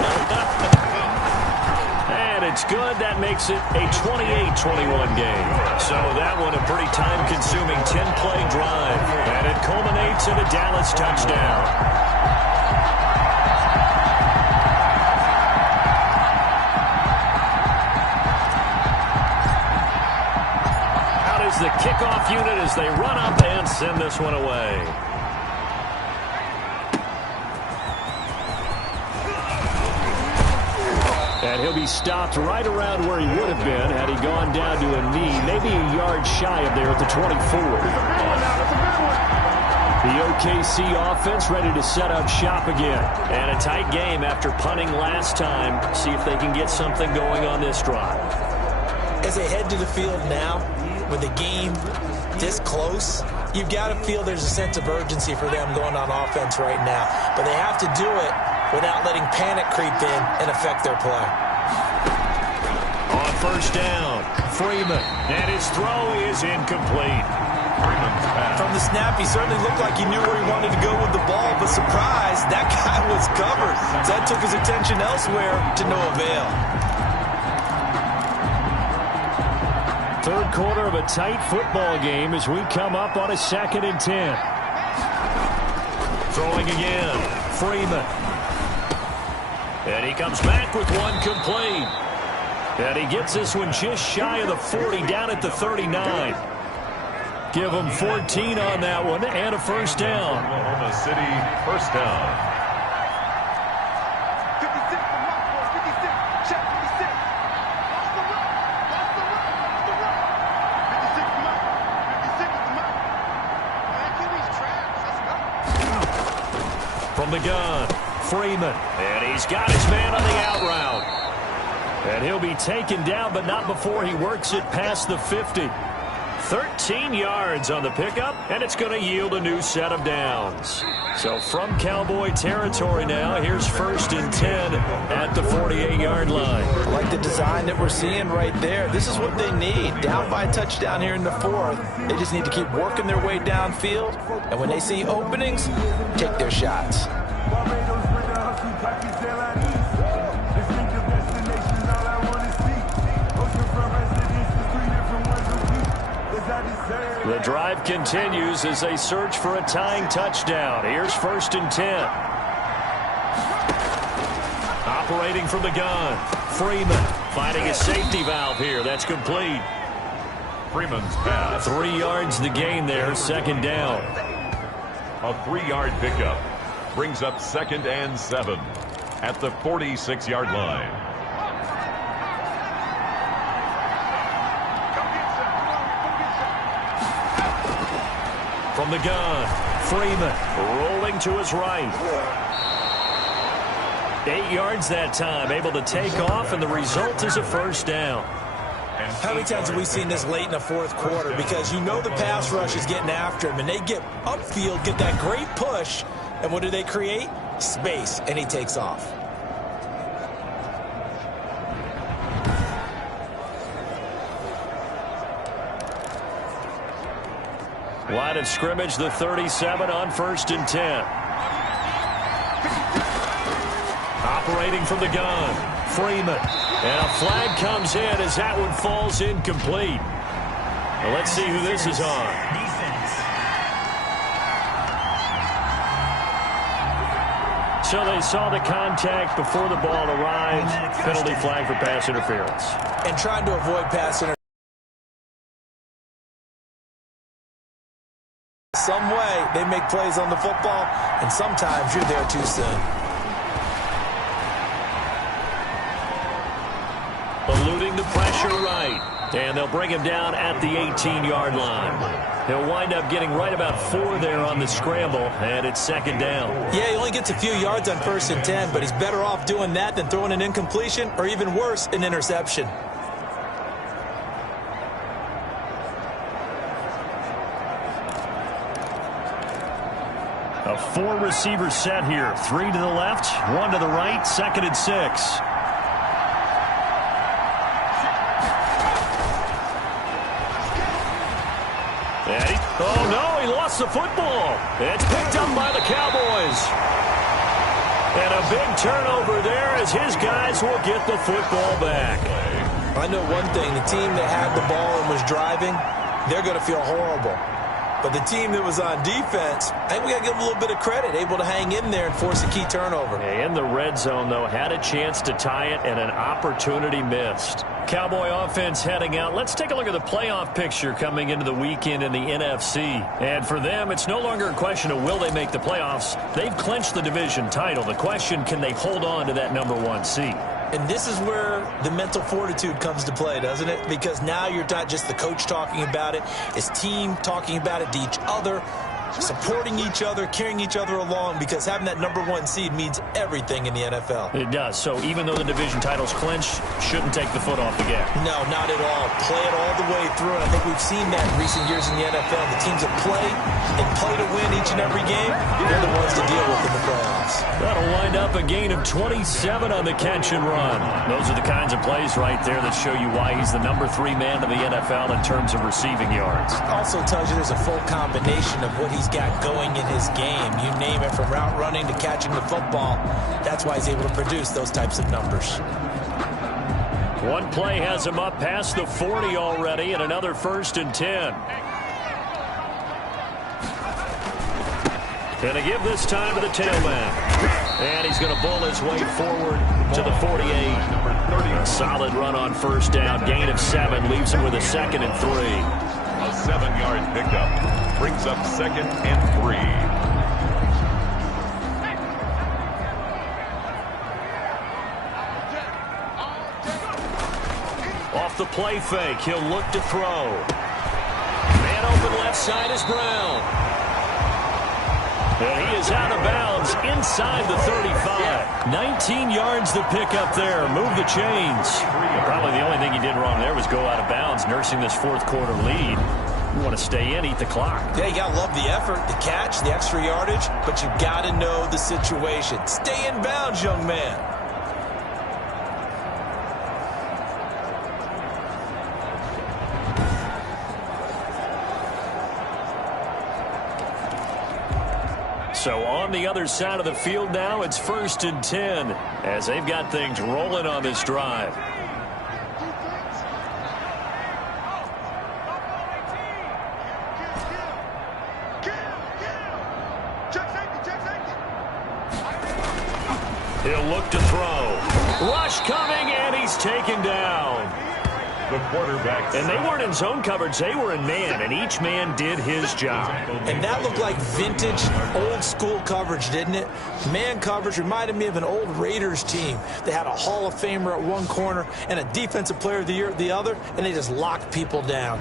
And it's good. That makes it a 28-21 game. So that one a pretty time-consuming 10-play drive. And it culminates in a Dallas touchdown. The kickoff unit as they run up and send this one away. And he'll be stopped right around where he would have been had he gone down to a knee, maybe a yard shy of there at the 24. The OKC offense ready to set up shop again. And a tight game after punting last time. See if they can get something going on this drive. As they head to the field now, with the game this close, you've got to feel there's a sense of urgency for them going on offense right now. But they have to do it without letting panic creep in and affect their play. On first down, Freeman. And his throw is incomplete. From the snap, he certainly looked like he knew where he wanted to go with the ball, but surprise, that guy was covered. That took his attention elsewhere to no avail. Third quarter of a tight football game as we come up on a 2nd and 10. Throwing again, Freeman. And he comes back with one complete. And he gets this one just shy of the 40, down at the 39. Give him 14 on that one and a first down. Oklahoma City, first down. 56 for Mark, 56. Check 56. Watch the run. Watch the run. Watch the run. 56 for Mark. 56 is the mark. Man, QB's traps. Let's go. From the gun, Freeman. And he's got his man on the out route. And he'll be taken down, but not before he works it past the 50. 13 yards on the pickup, and it's going to yield a new set of downs. So from Cowboy territory now, here's 1st and 10 at the 48-yard line. I like the design that we're seeing right there. This is what they need. Down by a touchdown here in the 4th. They just need to keep working their way downfield, and when they see openings, take their shots. The drive continues as they search for a tying touchdown. Here's 1st and 10. Operating from the gun, Freeman finding a safety valve here. That's complete. Freeman's pass. 3 yards the gain there, 2nd down. A 3-yard pickup brings up 2nd and 7 at the 46-yard line. From the gun, Freeman rolling to his right. 8 yards that time, able to take off, and the result is a first down. How many times have we seen this late in the 4th quarter? Because you know the pass rush is getting after him, and they get upfield, get that great push, and what do they create? Space, and he takes off. Line of scrimmage, the 37 on 1st and 10. Operating from the gun, Freeman. And a flag comes in as that one falls incomplete. Well, let's see who this is on. So they saw the contact before the ball arrived. Penalty flag for pass interference. And trying to avoid pass interference. Some way they make plays on the football, and sometimes you're there too soon. Eluding the pressure right. And they'll bring him down at the 18-yard line. He'll wind up getting right about 4 there on the scramble, and it's 2nd down. Yeah, he only gets a few yards on 1st and 10, but he's better off doing that than throwing an incompletion, or even worse, an interception. A 4-receiver set here. 3 to the left, 1 to the right, 2nd and 6. Oh, no, he lost the football. It's picked up by the Cowboys. And a big turnover there as his guys will get the football back. I know one thing. The team that had the ball and was driving, they're going to feel horrible. But the team that was on defense, I think we got to give them a little bit of credit, able to hang in there and force a key turnover. In the red zone, though, had a chance to tie it and an opportunity missed. Cowboy offense heading out. Let's take a look at the playoff picture coming into the weekend in the NFC. And for them, it's no longer a question of will they make the playoffs. They've clinched the division title. The question, can they hold on to that #1 seed? And this is where the mental fortitude comes to play, doesn't it? Because now you're not just the coach talking about it, it's team talking about it to each other, supporting each other, carrying each other along, because having that #1 seed means everything in the NFL. It does. So even though the division title's clinched, shouldn't take the foot off the gas. No, not at all. Play it all the way through, and I think we've seen that in recent years in the NFL. The teams that play and play to win each and every game, they're the ones to deal with in the playoffs. That'll wind up a gain of 27 on the catch and run. Those are the kinds of plays right there that show you why he's the #3 man in the NFL in terms of receiving yards. Also tells you there's a full combination of what he's got going in his game. You name it, from route running to catching the football. That's why he's able to produce those types of numbers. One play has him up past the 40 already, and another 1st and 10. And a give this time to the tailback. And he's going to bull his way forward to the 48. A solid run on 1st down. Gain of 7 leaves him with a 2nd and 3. A 7-yard pickup brings up 2nd and 3. Off the play fake, he'll look to throw. Man open left side is Brown. And he is out of bounds inside the 35. 19 yards to pick up there. Move the chains. Probably the only thing he did wrong there was go out of bounds, nursing this 4th quarter lead. You want to stay in, eat the clock. Yeah, you got to love the effort, the catch, the extra yardage, but you got to know the situation. Stay in bounds, young man. So on the other side of the field now, it's 1st and 10 as they've got things rolling on this drive. He'll look to throw. Rush coming, and he's taken down. The quarterback. And they weren't in zone coverage. They were in man, and each man did his job. And that looked like vintage, old-school coverage, didn't it? Man coverage reminded me of an old Raiders team. They had a Hall of Famer at one corner and a Defensive Player of the Year at the other, and they just locked people down.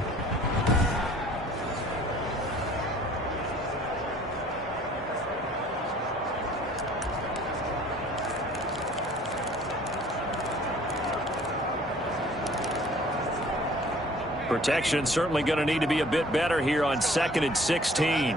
Protection certainly going to need to be a bit better here on 2nd and 16.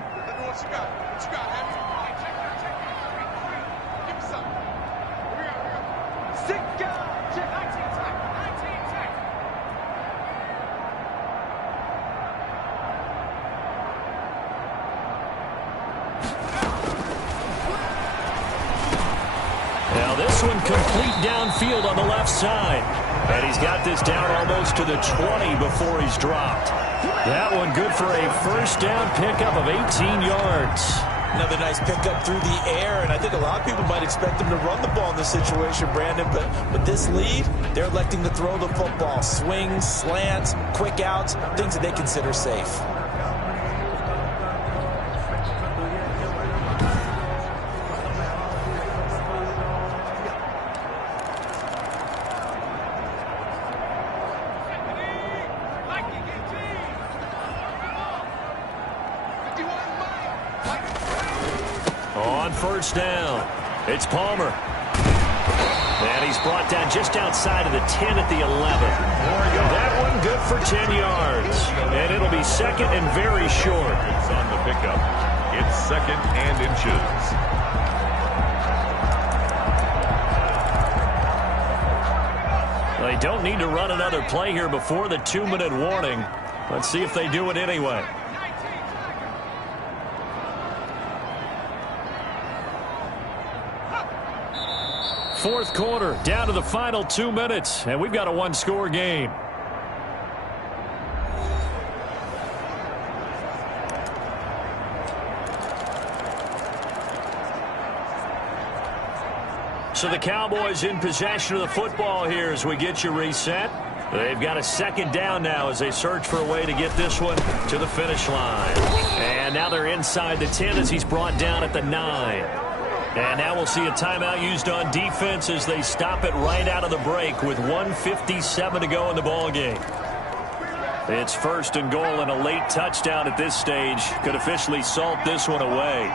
Now this one complete downfield on the left side. And he's got this down almost to the 20 before he's dropped. That one good for a 1st down pickup of 18 yards. Another nice pickup through the air, and I think a lot of people might expect him to run the ball in this situation, Brandon, but with this lead, they're electing to throw the football. Swings, slants, quick outs, things that they consider safe. On 1st down, it's Palmer. And he's brought down just outside of the 10 at the 11. That one good for 10 yards. And it'll be 2nd and very short. It's on the pickup. It's 2nd and inches. They don't need to run another play here before the 2-minute warning. Let's see if they do it anyway. Fourth quarter, down to the final 2 minutes, and we've got a 1-score game. So the Cowboys in possession of the football here as we get you reset. They've got a 2nd down now as they search for a way to get this one to the finish line. And now they're inside the 10 as he's brought down at the 9. And now we'll see a timeout used on defense as they stop it right out of the break with 1:57 to go in the ballgame. It's first and goal, and a late touchdown at this stage could officially salt this one away.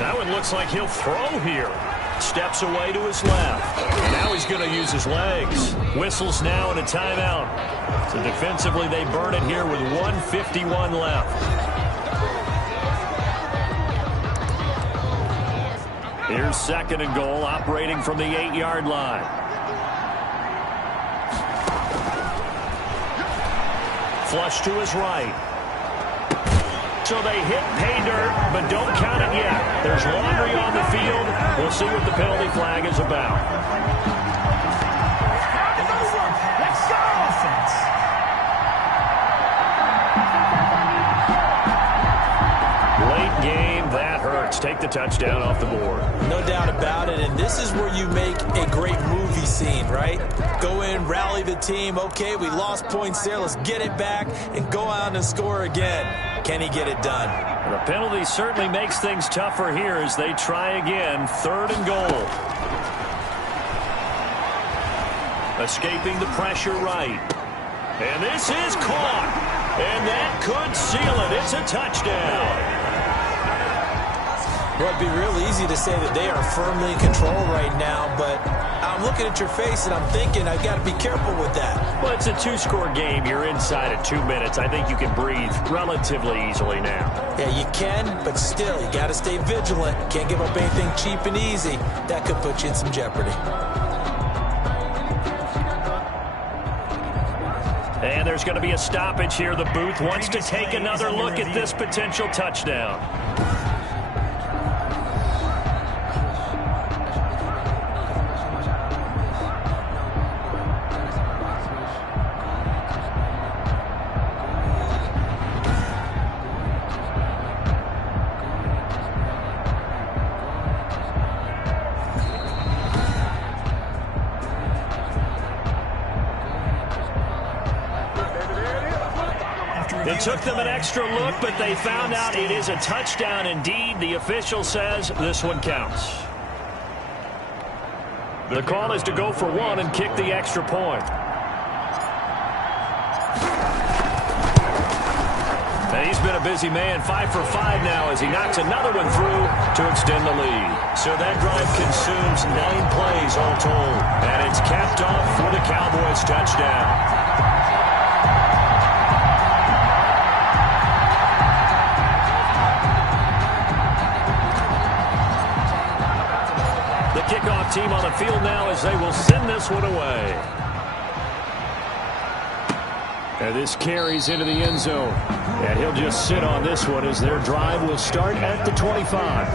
That one looks like he'll throw here. Steps away to his left. And now he's going to use his legs. Whistles now and a timeout. So defensively they burn it here with 1:51 left. Here's second and goal, operating from the 8-yard line. Flush to his right. So they hit pay dirt, but don't count it yet. There's laundry on the field. We'll see what the penalty flag is about. Let's go! Late game, that hurts. Take the touchdown off the board. No doubt about it, and this is where you make a great movie scene, right? Go in, rally the team. Okay, we lost points there. Let's get it back and go out and score again. Can he get it done? The penalty certainly makes things tougher here as they try again. Third and goal. Escaping the pressure right. And this is caught. And that could seal it. It's a touchdown. Well, it'd be real easy to say that they are firmly in control right now, but I'm looking at your face and I'm thinking I've got to be careful with that. Well, it's a two-score game. You're inside of 2 minutes. I think you can breathe relatively easily now. Yeah, you can, but still, you got to stay vigilant. Can't give up anything cheap and easy. That could put you in some jeopardy. And there's going to be a stoppage here. The booth wants to take another look at this potential touchdown. It took them an extra look, but they found out it is a touchdown indeed. The official says this one counts. The call is to go for one and kick the extra point. And he's been a busy man, 5 for 5 now as he knocks another one through to extend the lead. So that drive consumes 9 plays all told. And it's capped off for the Cowboys touchdown. The kickoff team on the field now as they will send this one away. And this carries into the end zone. And he'll just sit on this one as their drive will start at the 25.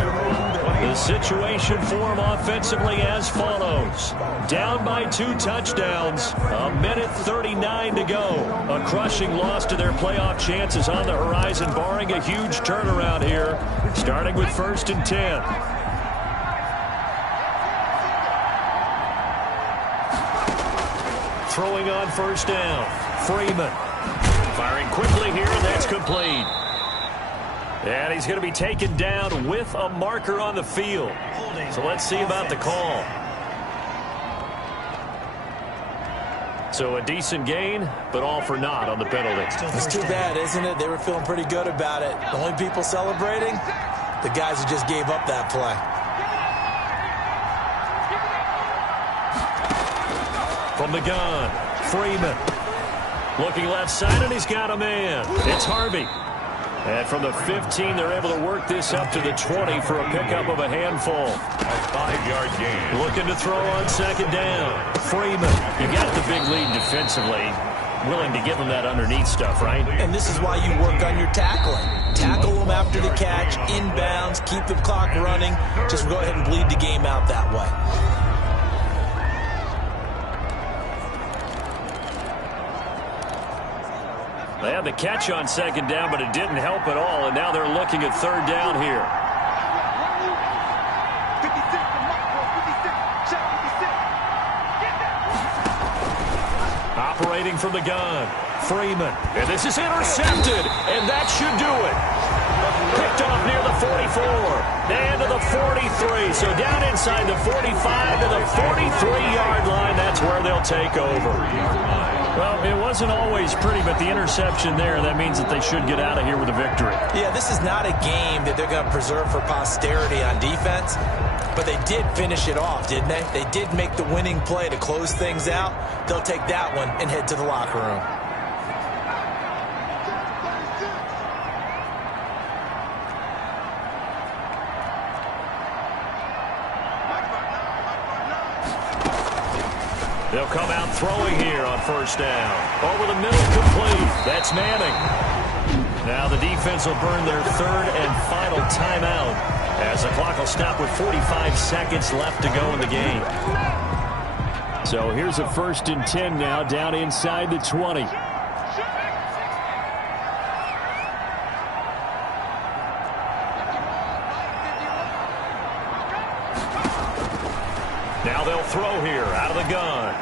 The situation for him offensively as follows. Down by 2 touchdowns. 1:39 to go. A crushing loss to their playoff chances on the horizon, barring a huge turnaround here. Starting with 1st and 10. Throwing on 1st down. Freeman. Firing quickly here, and that's complete. And he's going to be taken down with a marker on the field. So let's see about the call. So a decent gain, but all for naught on the penalty. It's too bad, isn't it? They were feeling pretty good about it. The only people celebrating, the guys who just gave up that play. From the gun, Freeman. Looking left side, and he's got a man. It's Harvey. And from the 15, they're able to work this up to the 20 for a pickup of a handful. A 5-yard gain. Looking to throw on 2nd down. Freeman. You got the big lead defensively. Willing to give them that underneath stuff, right? And this is why you work on your tackling. Tackle them after the catch, inbounds, keep the clock running. Just go ahead and bleed the game out that way. They had the catch on 2nd down, but it didn't help at all, and now they're looking at 3rd down here. 56, Operating from the gun. Freeman. And this is intercepted, and that should do it. Picked off near the 44 and to the 43. So down inside the 45 to the 43-yard line. That's where they'll take over. Well, it wasn't always pretty, but the interception there, that means that they should get out of here with a victory. Yeah, this is not a game that they're going to preserve for posterity on defense, but they did finish it off, didn't they? They did make the winning play to close things out. They'll take that one and head to the locker room. They'll come out throwing here on first down. Over the middle, complete. That's Manning. Now the defense will burn their third and final timeout as the clock will stop with 45 seconds left to go in the game. So here's a 1st and 10 now down inside the 20. Now they'll throw here out of the gun.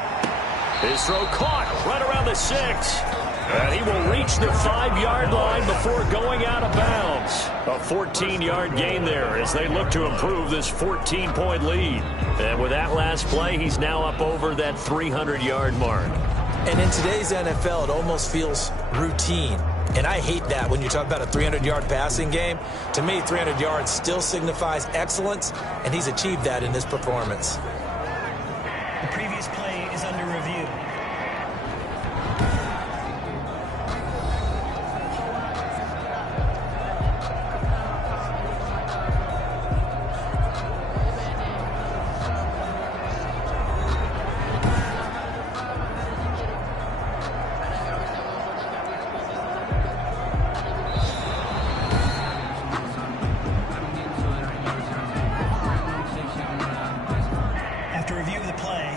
His throw caught right around the 6. And he will reach the 5-yard line before going out of bounds. A 14-yard gain there as they look to improve this 14-point lead. And with that last play, he's now up over that 300-yard mark. And in today's NFL, it almost feels routine. And I hate that when you talk about a 300-yard passing game. To me, 300 yards still signifies excellence, and he's achieved that in this performance. The previous play is under review.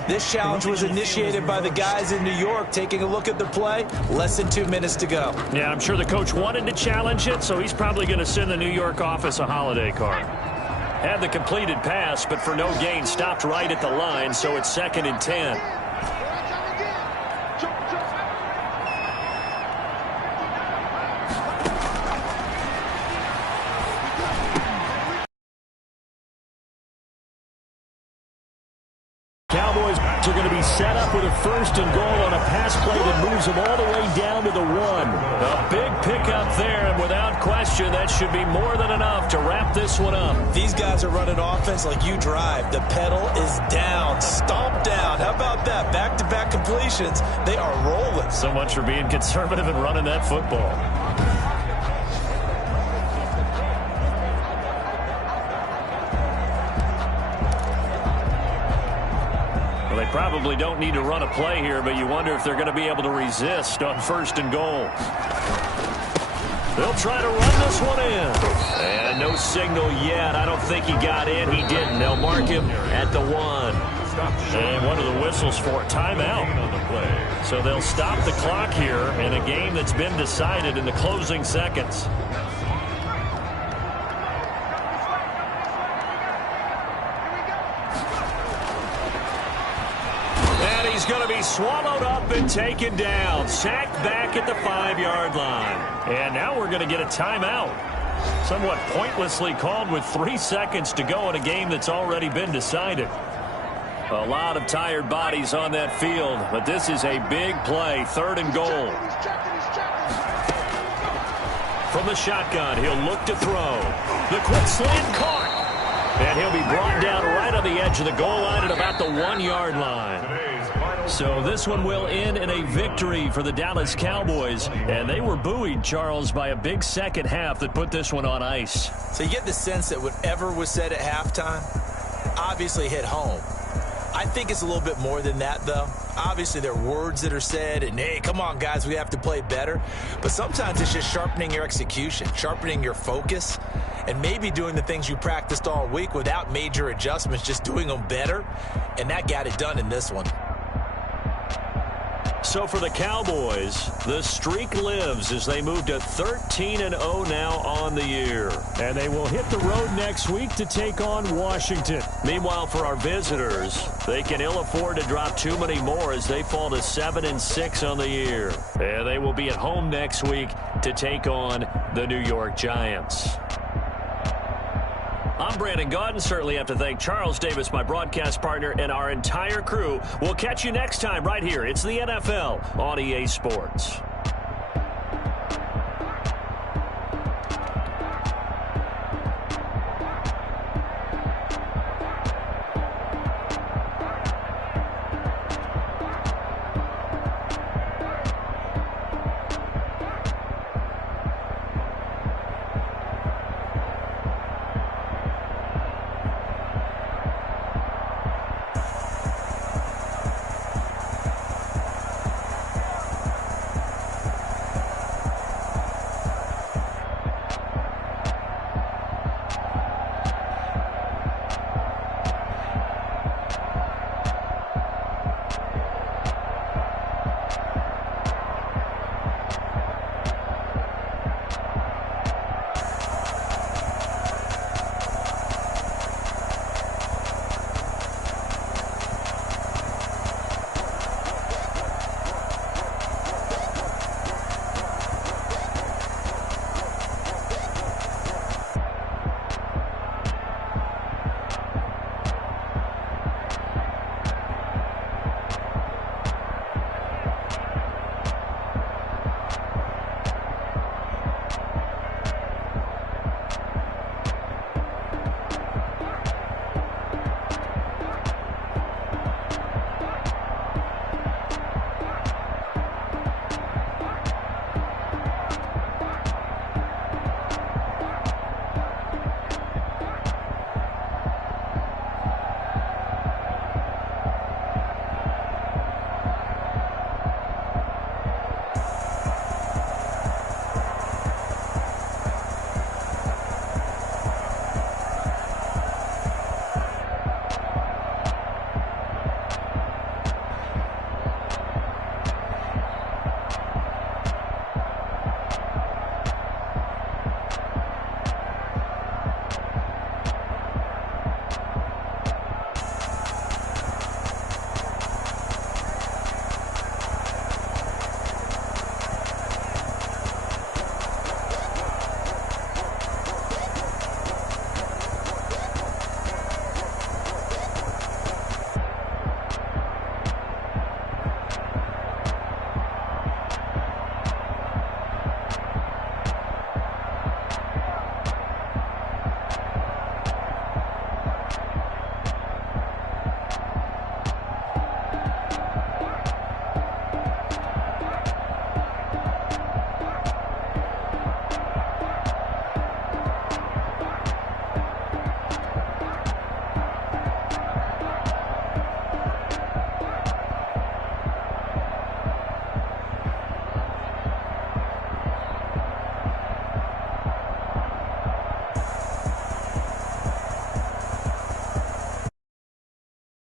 This challenge was initiated by the guys in New York. Taking a look at the play, less than 2 minutes to go. Yeah, I'm sure the coach wanted to challenge it, so he's probably going to send the New York office a holiday card. Had the completed pass, but for no gain, stopped right at the line, so it's 2nd and 10. Cowboys are going to be set up with a 1st and goal on a pass play that moves them all the way down to the 1. A big pickup there, and without question, that should be more than enough to wrap this one up. These guys are running offense like you drive. The pedal is down, stomp down. How about that? Back-to-back completions. They are rolling. So much for being conservative and running that football. They probably don't need to run a play here, but you wonder if they're going to be able to resist on 1st and goal. They'll try to run this one in. And no signal yet. I don't think he got in. He didn't. They'll mark him at the 1. And one of the whistles for a timeout. So they'll stop the clock here in a game that's been decided in the closing seconds. He's going to be swallowed up and taken down. Sacked back at the 5-yard line. And now we're going to get a timeout. Somewhat pointlessly called with 3 seconds to go in a game that's already been decided. A lot of tired bodies on that field, but this is a big play. 3rd and goal. From the shotgun, he'll look to throw. The quick slant caught. And he'll be brought down right on the edge of the goal line at about the 1-yard line. So this one will end in a victory for the Dallas Cowboys. And they were buoyed, Charles, by a big second half that put this one on ice. So you get the sense that whatever was said at halftime obviously hit home. I think it's a little bit more than that, though. Obviously, there are words that are said, and, hey, come on, guys, we have to play better. But sometimes it's just sharpening your execution, sharpening your focus, and maybe doing the things you practiced all week without major adjustments, just doing them better. And that got it done in this one. So for the Cowboys, the streak lives as they move to 13-0 now on the year. And they will hit the road next week to take on Washington. Meanwhile, for our visitors, they can ill afford to drop too many more as they fall to 7-6 on the year. And they will be at home next week to take on the New York Giants. I'm Brandon Gaudin. Certainly have to thank Charles Davis, my broadcast partner, and our entire crew. We'll catch you next time right here. It's the NFL on EA Sports.